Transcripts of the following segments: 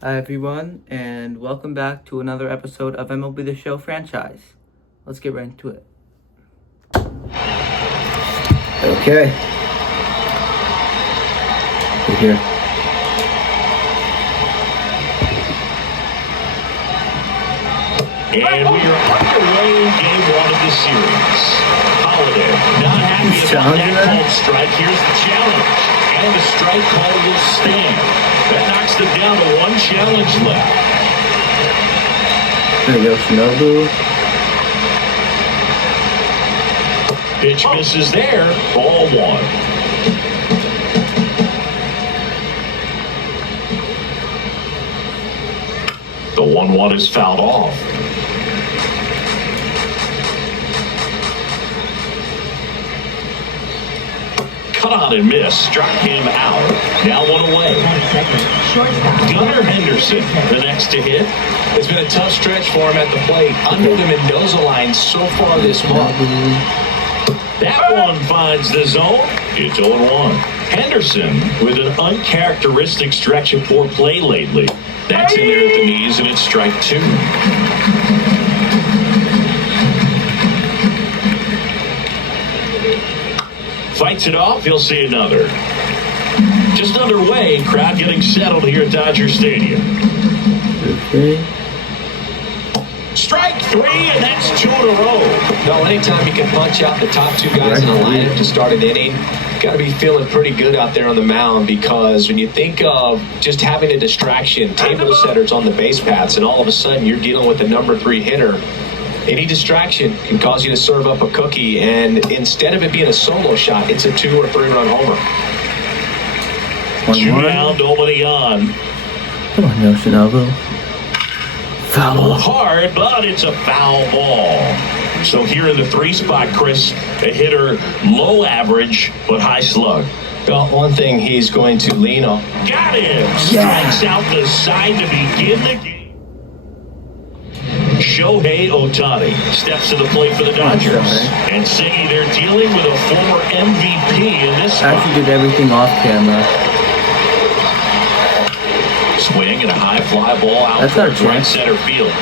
Hi everyone, and welcome back to another episode of MLB The Show franchise. Let's get right into it. Okay. We're here. And we are underway in game one of the series. Holiday, not happy about that called strike. Here's the challenge. And the strike call will stand. That knocks them down to one challenge left. There you go, Shinobu. Pitch misses there. Ball one. The 1-1 is fouled off. Cut on and miss. Struck him out. Now one away. Gunnar Henderson, the next to hit. It's been a tough stretch for him at the plate. Under the Mendoza line so far this month. That one finds the zone. It's 0-1. Henderson with an uncharacteristic stretch of poor play lately. That's in there at the knees, and it's strike two. Fights it off. He'll see another. Just underway. Crowd getting settled here at Dodger Stadium. Okay. Strike three, and that's two in a row. No, anytime you can punch out the top two guys in a lineup to start an inning, got to be feeling pretty good out there on the mound, because when you think of just having a distraction, table setters on the base paths, and all of a sudden you're dealing with the number 3 hitter, any distraction can cause you to serve up a cookie, and instead of it being a solo shot, it's a 2 or 3 run homer. 2 down, nobody on. Come on, Yoshinobu. Foul. Hard, but it's a foul ball. So here in the 3 spot, Chris, a hitter low average but high slug. Well, one thing he's going to lean on. Got him. Strikes out the side to begin the game. Shohei Ohtani steps to the plate for the Dodgers. And Siggy, they're dealing with a former MVP in this spot. Actually did everything off camera. Swing and a high fly ball out towards right center field.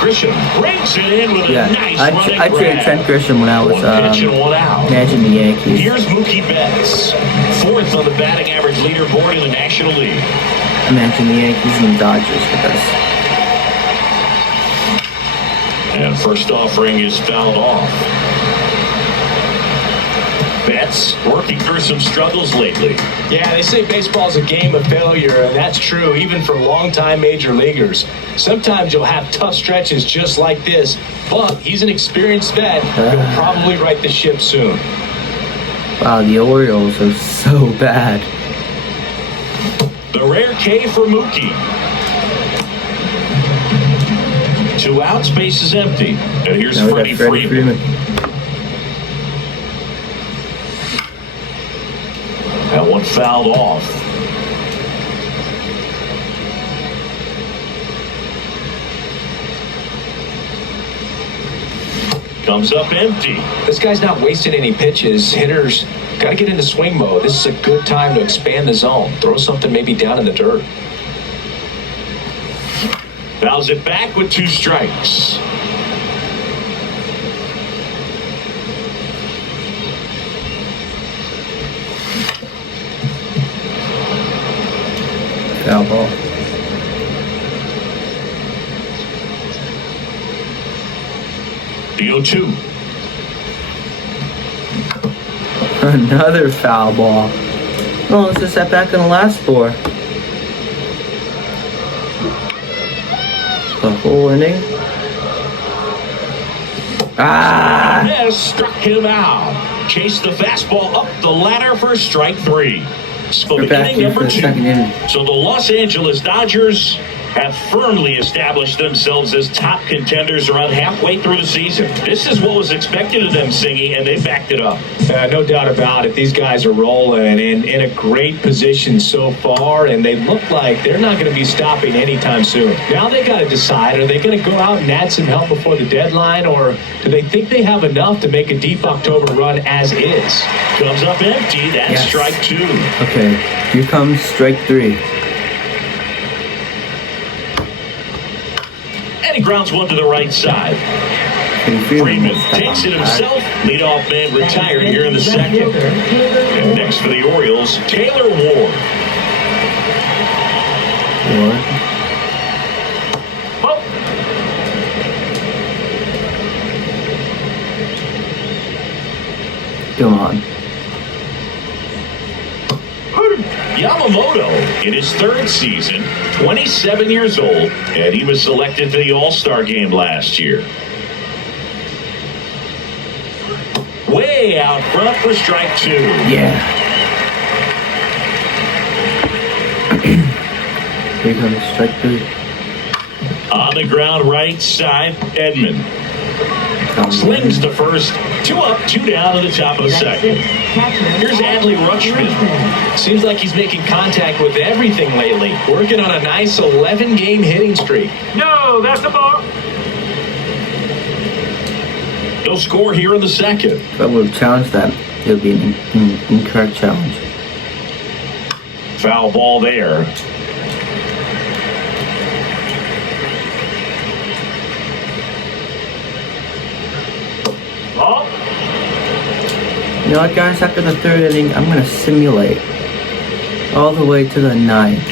Grisham brings it in with a nice running I traded Trent Grisham when I was managing the Yankees. Here's Mookie Betts, 4th on the batting average leaderboard in the National League. I managed the Yankees and the Dodgers with us. And first offering is fouled off. Betts working through some struggles lately. Yeah, they say baseball's a game of failure, and that's true even for longtime major leaguers. Sometimes you'll have tough stretches just like this, but he's an experienced vet. He'll probably right the ship soon. Wow, the Orioles are so bad. The rare K for Mookie. 2 outs, base is empty. And here's Freddie Freeman. That one fouled off. Comes up empty. This guy's not wasting any pitches. Hitters got to get into swing mode. This is a good time to expand the zone. Throw something maybe down in the dirt. Fouls it back with 2 strikes. Foul ball. The 0-2. Another foul ball. Oh, it's a setback in the last 4. The whole inning. Yes, struck him out. Chased the fastball up the ladder for strike 3. So beginning number 2. So the Los Angeles Dodgers have firmly established themselves as top contenders around halfway through the season. This is what was expected of them, Singy, and they backed it up. No doubt about it. These guys are rolling and in a great position so far, and they look like they're not going to be stopping anytime soon. Now they got to decide, are they going to go out and add some help before the deadline, or do they think they have enough to make a deep October run as is? Comes up empty. That's strike 2. Okay, here comes strike 3. And he grounds one to the right side. Freeman takes it himself. Leadoff man retired here in the second. And next for the Orioles, Taylor Ward. Come on. Yamamoto in his third season, 27 years old, and he was selected to the All-Star game last year. Way out front for strike two. Yeah. Here comes strike three. On the ground, right side, Edman. Slings to first. 2 up, 2 down to the top of the second. Here's Adley Rutschman. Seems like he's making contact with everything lately. Working on a nice 11-game hitting streak. No, that's the ball. No score here in the second. If I would have challenged that, it would be an incorrect challenge. Foul ball there. You know what, guys? After the third inning, I'm going to simulate all the way to the ninth.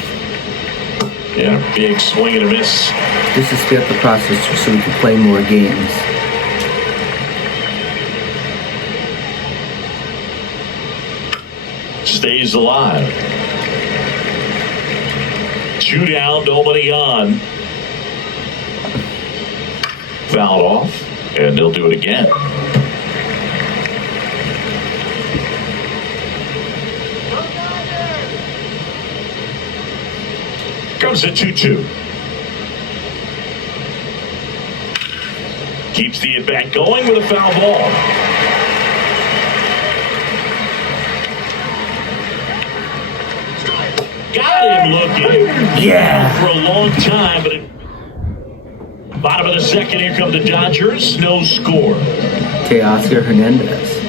Yeah, big swing and a miss. Just to speed up the process so we can play more games. Stays alive. 2 down, nobody on. Fouled off, and they'll do it again. Comes at 2-2. Keeps the at-bat going with a foul ball. Got him looking. Yeah. For a long time, but bottom of the second, here come the Dodgers. No score. Teoscar Hernandez.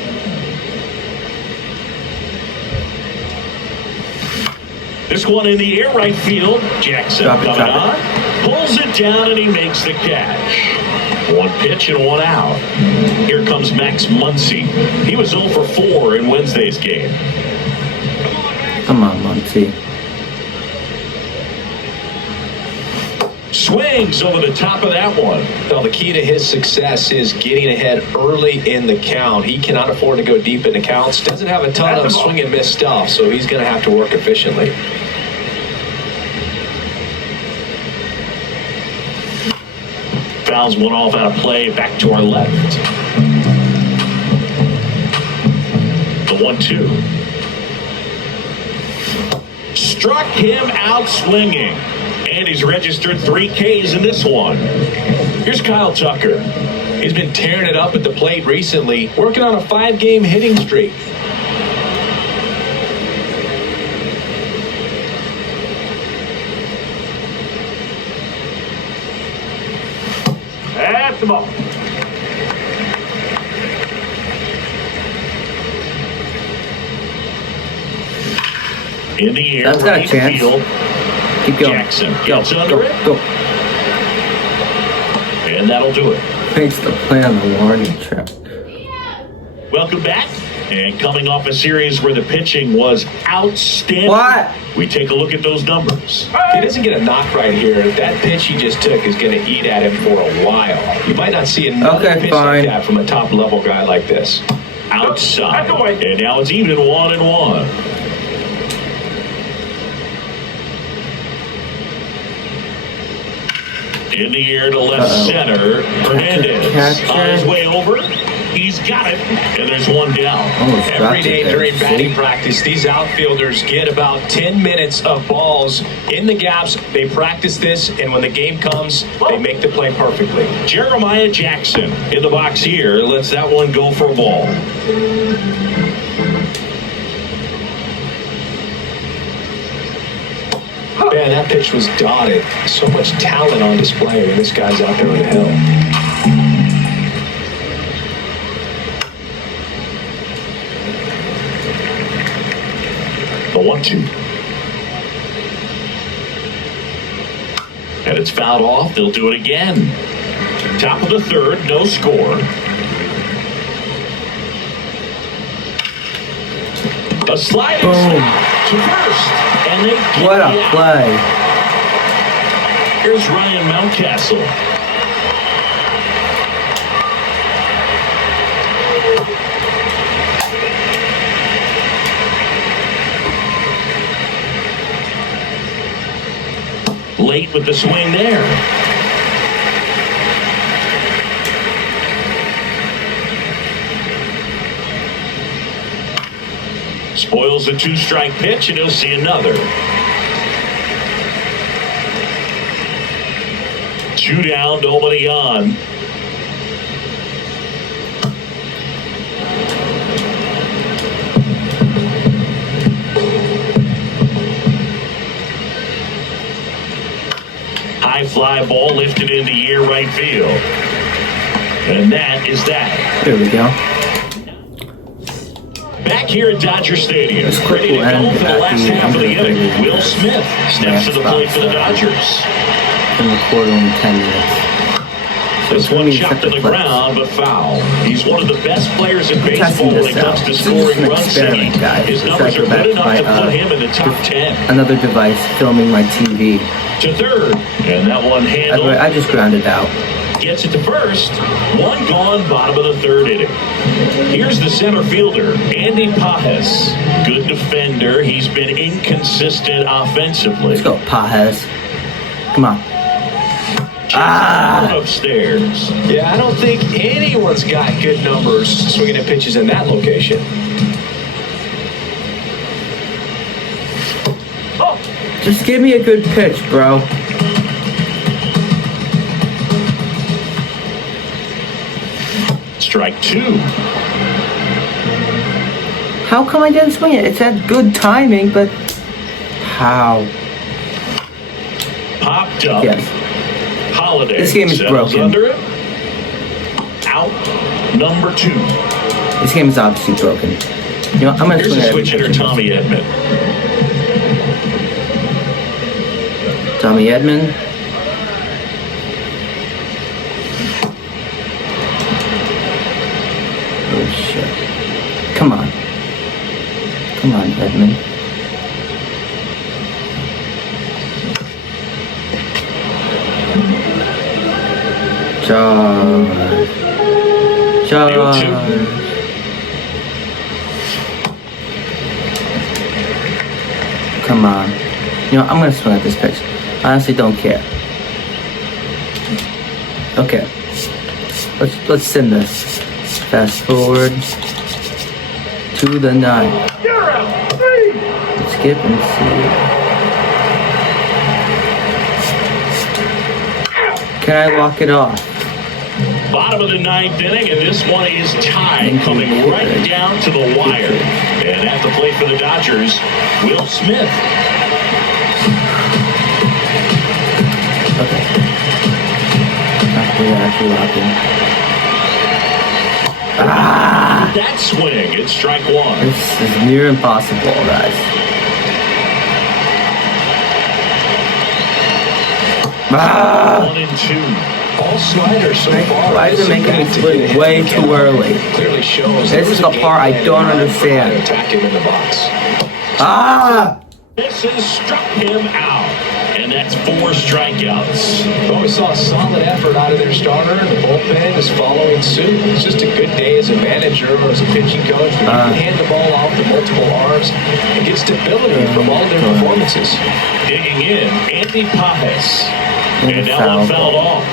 This one in the air, right field. Jackson coming on. Pulls it down, and he makes the catch. 1 pitch and 1 out. Here comes Max Muncy. He was 0 for 4 in Wednesday's game. Come on, Muncy. Swings over the top of that one. Well, the key to his success is getting ahead early in the count. He cannot afford to go deep in the counts. Doesn't have a ton of swing and miss stuff, so he's going to have to work efficiently. Fouls one off out of play, back to our left. The 1-2. Struck him out swinging. And he's registered 3 Ks in this one. Here's Kyle Tucker. He's been tearing it up at the plate recently, working on a 5-game hitting streak. That's the ball. In the air, That's got a chance. field. Keep going. Jackson gets under it. Go. And that'll do it. Makes the play on the warning track. Welcome back. And coming off a series where the pitching was outstanding. What? We take a look at those numbers. He doesn't get a knock right here. That pitch he just took is going to eat at him for a while. You might not see another pitch like that from a top-level guy like this. Outside. And now it's even 1-1. In the air to left center. Hernandez on his way over. He's got it. And there's 1 down. Every day during batting practice, these outfielders get about 10 minutes of balls in the gaps. They practice this, and when the game comes, they make the play perfectly. Jeremiah Jackson in the box here. Lets that one go for a ball. Man, that pitch was dotted. So much talent on display when this guy's out there on the hill. The 1-2. And it's fouled off. They'll do it again. Top of the third, no score. A sliding snap to first. And they get What a play. Here's Ryan Mountcastle. Late with the swing there. Spoils the 2-strike pitch, and he'll see another. 2 down, nobody on. High fly ball lifted in the air right field. And that is that. There we go. Back here at Dodger Stadium, This clip ready to will go end for the at last the half of the end of the inning. video. Will Smith steps to the plate for the Dodgers. Been recording only 10 minutes. This one chopped to the ground, but foul. He's one of the best players in baseball when it comes to scoring runs. His numbers are good enough to put him in the top 10. Another device filming my TV. To third, and that one handled. I just grounded out. Gets it to first. One gone, bottom of the third inning. Here's the center fielder, Andy Pajes. Good defender. He's been inconsistent offensively. Let's go, Pajes. Come on. Upstairs. Yeah, I don't think anyone's got good numbers swinging at pitches in that location. Just give me a good pitch, bro. Strike 2. How come I didn't swing it? It's had good timing, but how? Popped up. Yes. Holiday. This game is settles broken. Under it. Out. Number 2. This game is obviously broken. You know, I'm gonna Here's swing the it. switch hitter, Tommy Edman. Tommy Edman. Oh shit. Come on. Come on, Edman. Charge. Come on. You know, I'm gonna swing at this pitch. I honestly don't care. Okay. Let's send this. Fast forward to the 9. Let's skip and see. Can I lock it off? Bottom of the 9th inning, and this one is tied, coming right down to the wire. And at the plate for the Dodgers, Will Smith. Okay. Actually locking. That swing, it's strike 1. This is near impossible, guys. Ah! 1 and 2. All sliders so far. Why is it making me split way too early? Clearly shows This is the part I don't understand. Attack him in the box. Ah! This has struck him out. And that's 4 strikeouts. Well, we saw a solid effort out of their starter, and the bullpen is following suit. It's just a good day as a manager or as a pitching coach when you can hand the ball off to multiple arms and get stability from all their performances. Digging in, Andy Pajes. And now one fouled off.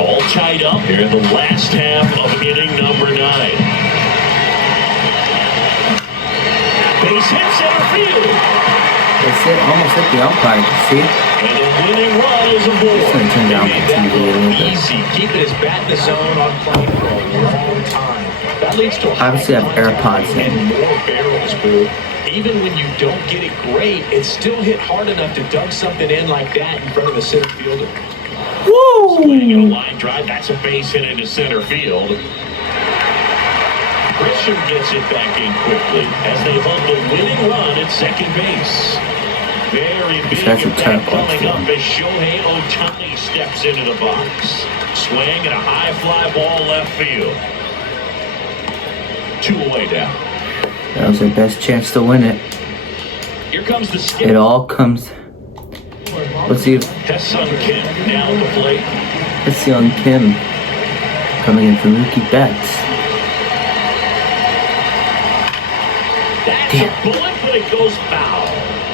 All tied up here in the last half of inning number 9. Base hit center field. Almost hit the umpire, see? And the winning run is aboard. Just gonna turn down They the made that TV a little look bit. easy. Keeping his bat in the zone on play for a long time. That leads to a Obviously, I have AirPods in. and more barrels, Boo. Even when you don't get it great, it still hit hard enough to dunk something in like that in front of the center fielder. Swinging a line drive, that's a base hit into center field. Grisham gets it back in quickly as they hold the winning run at second base. Very big That's a impact tough coming up one. as Shohei Ohtani steps into the box. Swing and a high fly ball left field. 2 away down. That was our best chance to win it. Here comes the skip. It all comes. Let's see if Hesung Kim down at the plate. Hesung Kim coming in from Mookie Betts. That's a bullet, but it goes foul.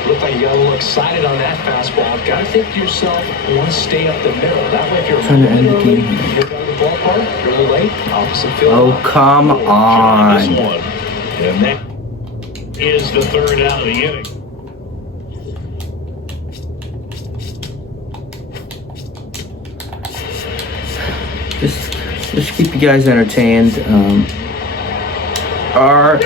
Looked like you got a little excited on that fastball. Got to think to yourself, you want to stay up the middle. That way, if you're Trying to end the early, game. you're out of the ballpark, really late, opposite field. Oh, come This on. one. And that is the 3rd out of the inning. Just keep you guys entertained. Are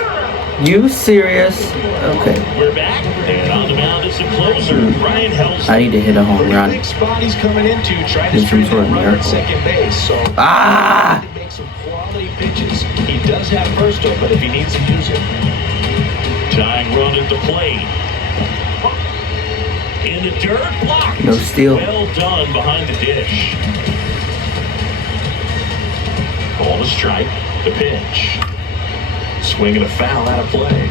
you serious? Okay. We're back, and on the mound is the closer, Ryan Helsley. I need to hit a home run. Big spot he's coming into, trying to It's some straighten sort of that runner at miracle. second base. So Ah! he makes some quality pitches. He does have first up, but if he needs to use it. Tying run at the plate. In the dirt, blocked. No steal. Well done behind the dish. Ball to strike. The pitch. Swing and a foul out of play.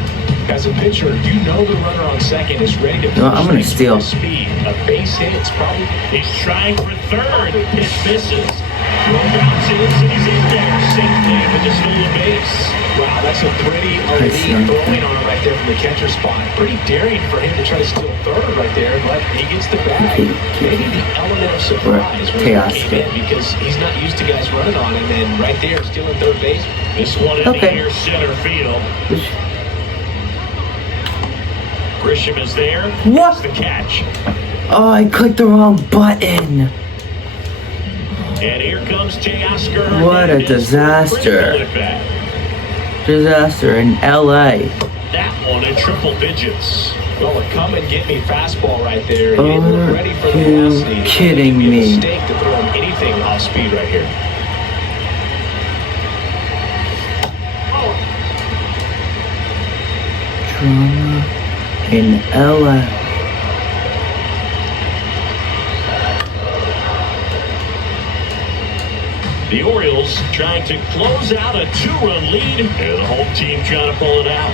As a pitcher, you know the runner on second is ready to. No, I'm gonna steal. Speed. A base hit. It's probably. He's trying for third. It misses. Grounds in, and he's in there safely with the stolen base. Wow, that's a pretty see. elite throwing arm right there from the catcher spot. Pretty daring for him to try to steal third right there, but he gets the bag. Maybe the element of surprise when he Chaos. came in because he's not used to guys running on him, and right there stealing third base. This one in Okay. the near center field. Grisham is there. What? That's the catch. Oh, I clicked the wrong button. And here comes Teoscar. What a disaster. Disaster in LA. That one in triple digits. Well, a come and get me fastball right there. He Are didn't look ready for the you velocity. kidding It'd be a me? mistake to throw him anything off speed right here. Drama in LA. The Orioles trying to close out a 2-run lead, and the home team trying to pull it out.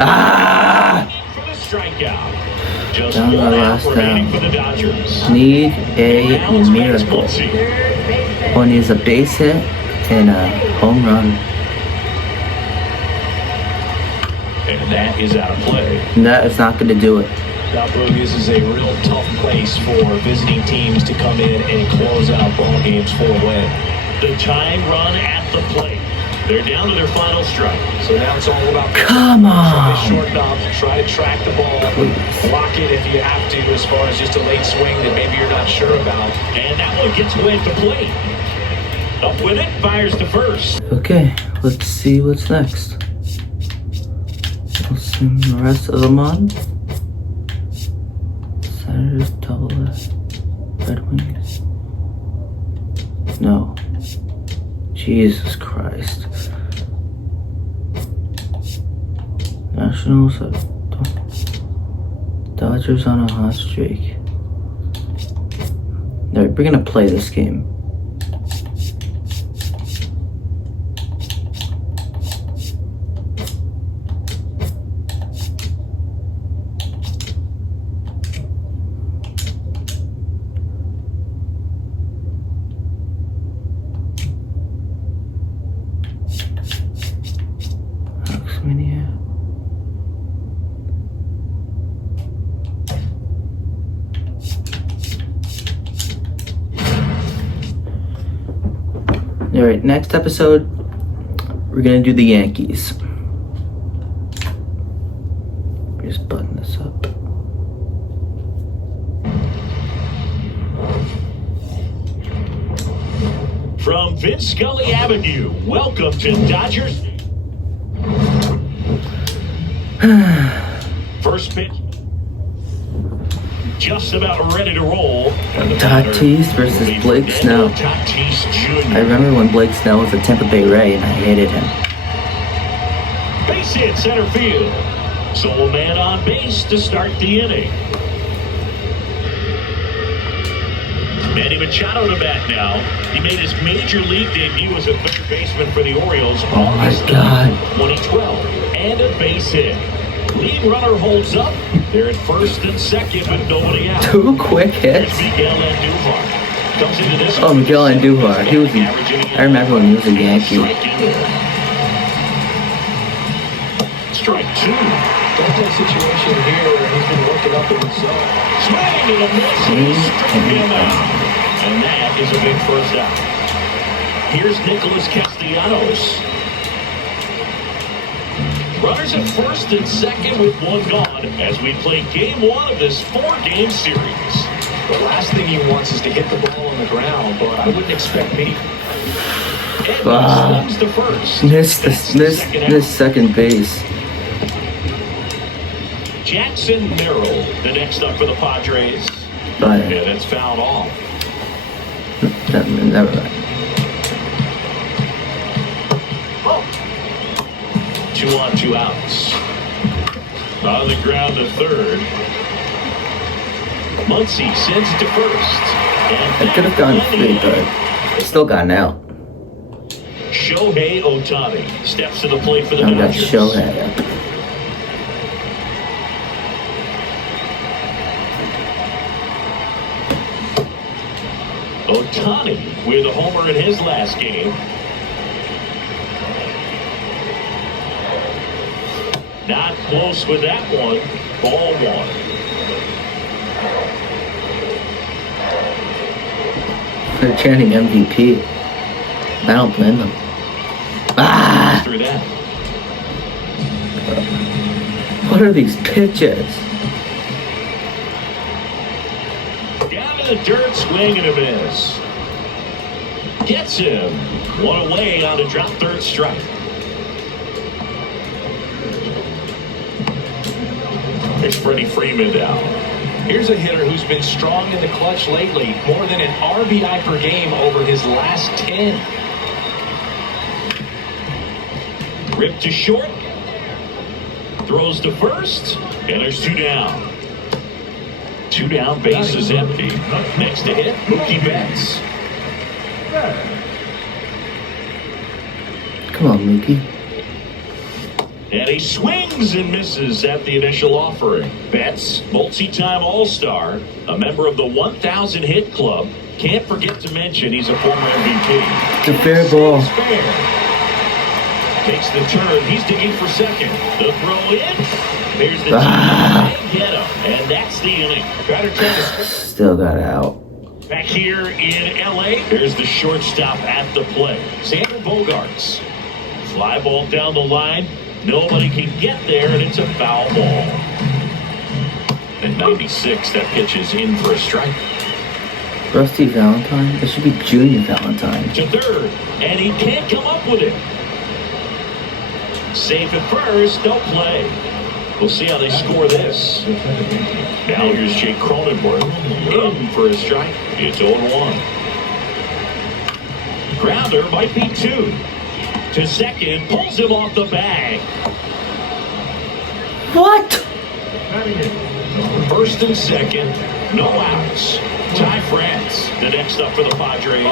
Ah! For the strikeout. Just Down one by out last remaining down. for the Dodgers. Need a Now it's Max miracle. Muncy. One is a base hit and a home run. And that is out of play. And that is not going to do it. Now, Boog, this is a real tough place for visiting teams to come in and close out ball games for a win. The tying run at the plate. They're down to their final strike. So now it's all about Come try to on. shorten up, try to track the ball, block it if you have to, as far as just a late swing that maybe you're not sure about. And that one gets away at the plate. Up with it, fires to first. Okay, let's see what's next. We'll assume the rest of the month. Senators, Double F, Red Wings. No. Jesus Christ. Nationals, Dodgers on a hot streak. Alright, we're gonna play this game. Alright, next episode, we're gonna do the Yankees. Just button this up. From Vince Scully Avenue, welcome to Dodgers. First pitch. Just about ready to roll. Tatis versus Blake Snell. Tatis Jr. I remember when Blake Snell was a Tampa Bay Ray and I hated him. Base hit center field. So a man on base to start the inning. Manny Machado to bat now. He made his major league debut as a third baseman for the Orioles. Oh my God. 2012. And a base hit. Lead runner holds up. They're at first and second with nobody out. 2 quick hits. Miguel Andujar. Comes into this Oh, Miguel Andujar. I remember when he was a Yankee. Strike 2. That situation here where he's been working up in the zone. Swing and a miss. He struck him out. And that is a big first out. Here's Nicholas Castellanos. Runners at first and second with one gone as we play game 1 of this 4-game series. The last thing he wants is to hit the ball on the ground, but I wouldn't expect me. Swings to first. Missed second base. Jackson Merrill, the next up for the Padres. But, Yeah, that's fouled off. never mind. 2 on, 2 outs. On the ground to third. Muncy sends it to first. I could have gone 3, but still gotten out. Shohei Ohtani steps to the plate for the I got Dodgers. Shohei. Ohtani with a homer in his last game. Not close with that one. Ball 1. They're chanting MVP. I don't blame them. Ah! Through that. What are these pitches? Down to the dirt, swing and a miss. Gets him. 1 away on a drop third strike. There's Freddie Freeman down. Here's a hitter who's been strong in the clutch lately. More than an RBI per game over his last 10. Ripped to short. Throws to first. And there's 2 down. 2 down, base is empty. Next to hit, Mookie Betts. Come on, Mookie. And he swings and misses at the initial offering. Betts, multi-time All-Star, a member of the 1,000 hit club. Can't forget to mention he's a former MVP. It's a fair ball. Takes the turn. He's digging for second. The throw in. There's the get him. And that's the inning. Batter trying to Still got out. back here in L.A. There's the shortstop at the plate. Xander Bogaerts. Fly ball down the line. Nobody can get there, and it's a foul ball. At 96, that pitch is in for a strike. Rusty Valentine? It should be Junior Valentine. To third, and he can't come up with it. Safe at first, no play. We'll see how they score this. Now here's Jake Cronenworth in for a strike. It's 0-1. Grounder might be 2. To second, pulls him off the bag. What? First and second, no outs. Ty France, the next up for the Padres.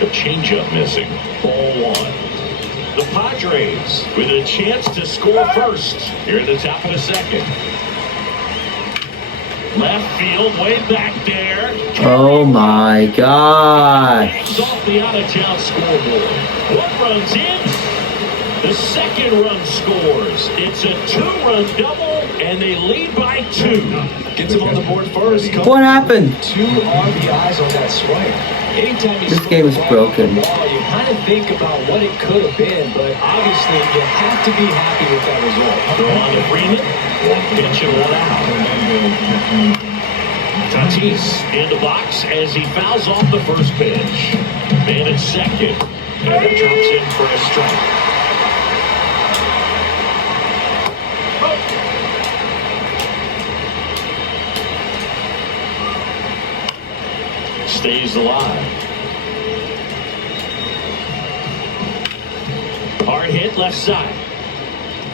The changeup missing. Ball 1. The Padres with a chance to score first here at the top of the second. Left field, way back there. Oh my God. Hangs off the out-of-town scoreboard. 1 run's in. The second run scores. It's a 2-run double, and they lead by 2. Gets him on the board first. What happened? 2 RBIs on that swing. Anytime you This game is broken. you kind of think about what it could have been, but obviously you have to be happy with that result. Throw on to Freeman. 1 pitch and 1 out. Tatis in the box as he fouls off the first pitch. Man at second. And it drops in for a strike. Stays alive. Hard hit left side.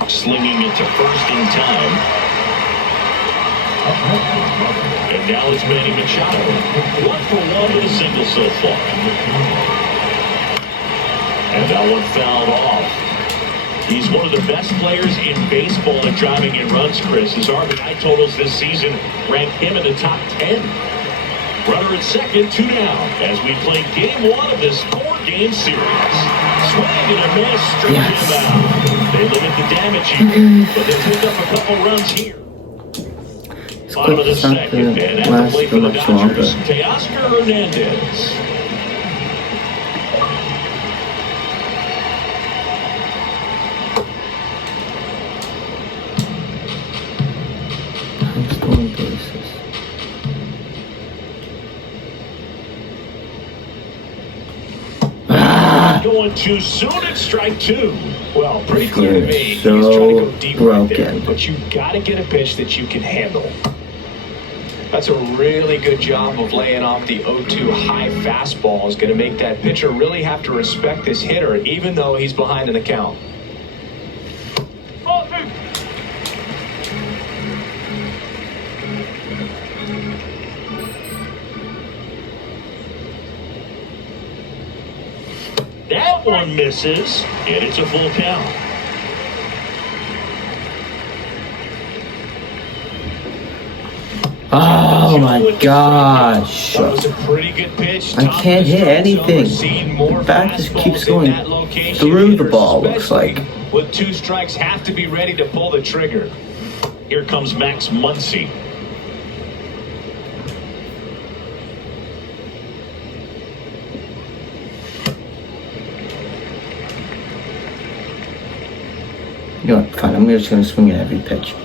Slinging it to first in time. And now it's Manny Machado. 1 for 1 with a single so far. And that one fouled off. He's one of the best players in baseball at driving in runs, Chris. His RBI totals this season rank him in the top 10. Runner at second, 2 down, as we play game 1 of this 4-game series. Swing and a miss, straight inbound. They limit the damage here, but they pick up a couple runs here. Bottom of the second, and at the plate for the Dodgers, Teoscar Hernandez. Going too soon at strike 2. Well, pretty clear to me. So He's trying to go deep broken. right there, but you got to get a pitch that you can handle. That's a really good job of laying off the 0-2 high fastball. Is going to make that pitcher really have to respect this hitter, even though he's behind in the count. That one misses, and it's a full count. Oh my gosh. That was a pretty good pitch. I can't hit anything. The bat just keeps going through the ball, looks like. With 2 strikes, have to be ready to pull the trigger. Here comes Max Muncy. You know what, fine, I'm just going to swing at every pitch.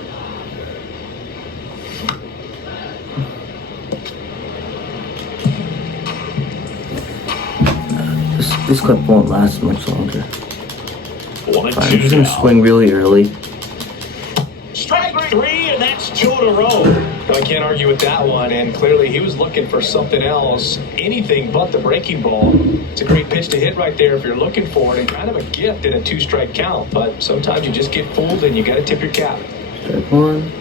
This clip won't last much longer. Fine, I'm just going to swing really early. Strike 3, and that's 2 in a row. I can't argue with that one, and clearly he was looking for something else, anything but the breaking ball. It's a great pitch to hit right there if you're looking for it, and kind of a gift in a 2-strike count, but sometimes you just get fooled and you got to tip your cap. Strike 1.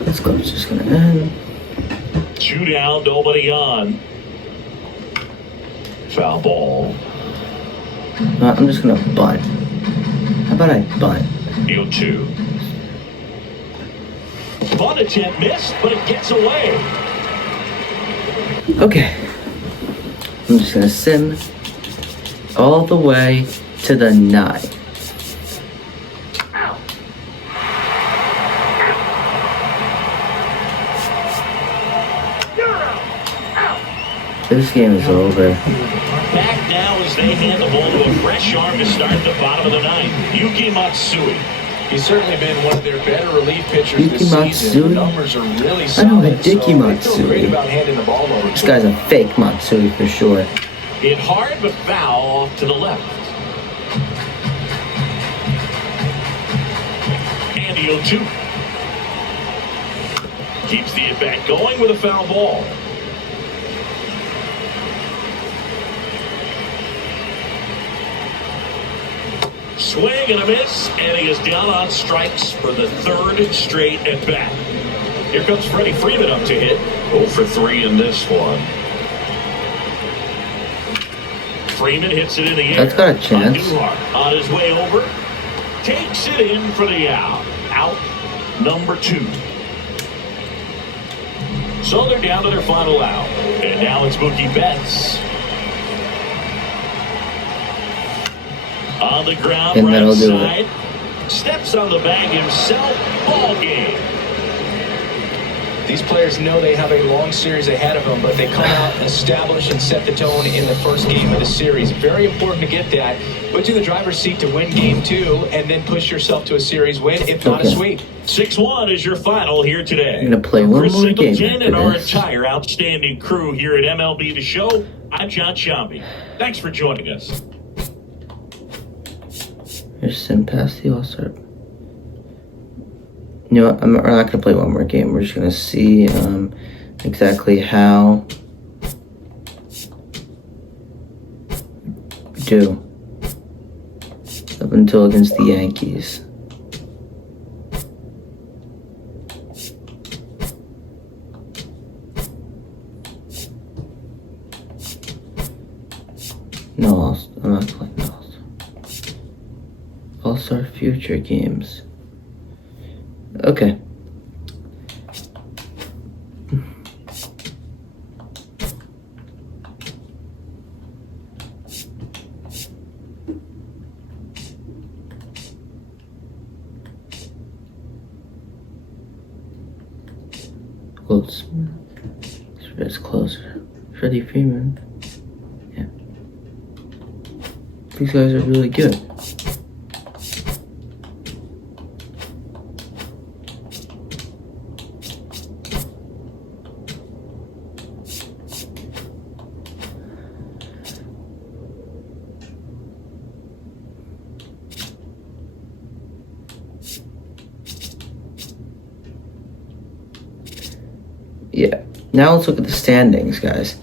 This clip's just going to end. 2 down, nobody on. Foul ball. I'm just going to bunt. How about I bunt? 0-2. Bunt attempt missed, but it gets away. Okay. I'm just going to sim all the way to the 9. This game is over. Back now as they hand the ball to a fresh arm to start the bottom of the 9th. Yuki Matsui. He's certainly been one of their better relief pitchers Yuki this Matsui? season. The numbers are really I solid. know a Dicky so Matsui. they feel great about handing the ball over. This guy's a fake Matsui for sure. Hit hard but foul off to the left. And the 0-2. Keeps the at-bat going with a foul ball. Swing and a miss, and he is down on strikes for the 3rd straight at bat. Here comes Freddie Freeman up to hit. 0 for 3 in this one. Freeman hits it in the air. That's got a chance. Newhart on his way over. Takes it in for the out. Out number 2. So they're down to their final out. And now it's Mookie Betts. On the ground, And right that'll do side. Steps on the bag himself. Ball game. These players know they have a long series ahead of them, but they come out, establish, and set the tone in the first game of the series. Very important to get that. Put you in the driver's seat to win game 2, and then push yourself to a series win, if not a sweep. 6-1 is your final here today. I'm going to play one Chris more game Singleton and after our this. entire outstanding crew here at MLB The Show. I'm John Shambi. Thanks for joining us. Here's sim past the All-Star. You know what? We're not going to play one more game. We're just going to see exactly how we do up until against the Yankees. No, I'm not playing All-Star Future Games. Okay. Goldsmith. It's closer. Freddie Freeman. Yeah. These guys are really good. Yeah. Now let's look at the standings, guys.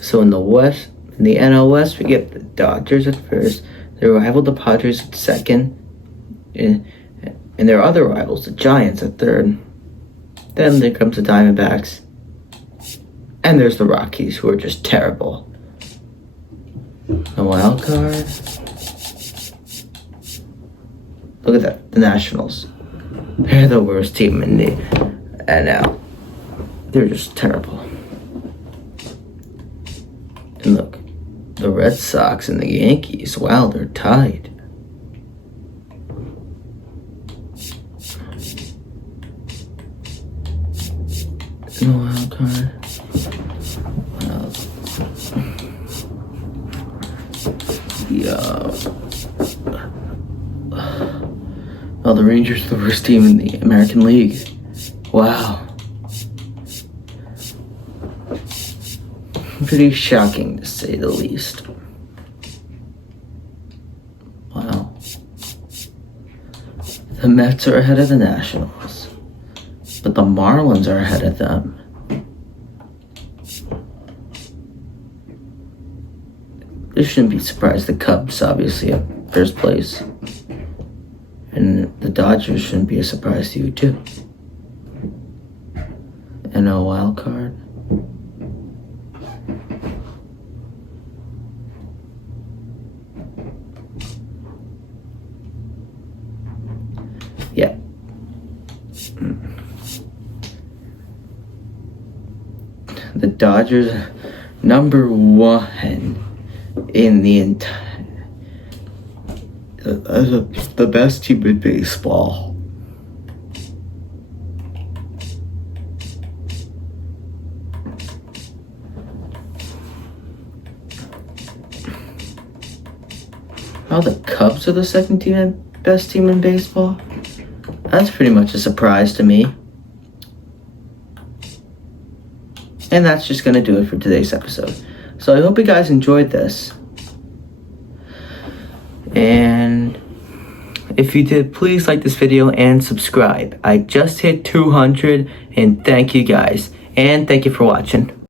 So in the West, in the NL West, we get the Dodgers at first. They rival the Padres at second. And their other rivals, the Giants, at third. Then there comes the Diamondbacks. And there's the Rockies, who are just terrible. The wild card. Look at that. The Nationals. They're the worst team in the NL. They're just terrible. And look, the Red Sox and the Yankees, wow, they're tied. In the wild card. Well, the Rangers are the worst team in the American League. Wow. Pretty shocking, to say the least. Wow. The Mets are ahead of the Nationals, but the Marlins are ahead of them. This shouldn't be surprised. The Cubs, obviously, at first place. And the Dodgers shouldn't be a surprise to you, too. And a wild card. Yeah. The Dodgers, number one in the entire, the best team in baseball. Oh, the Cubs are the second best team in baseball? That's pretty much a surprise to me. And that's just going to do it for today's episode. So I hope you guys enjoyed this. And if you did, please like this video and subscribe. I just hit 200, and thank you guys. And thank you for watching.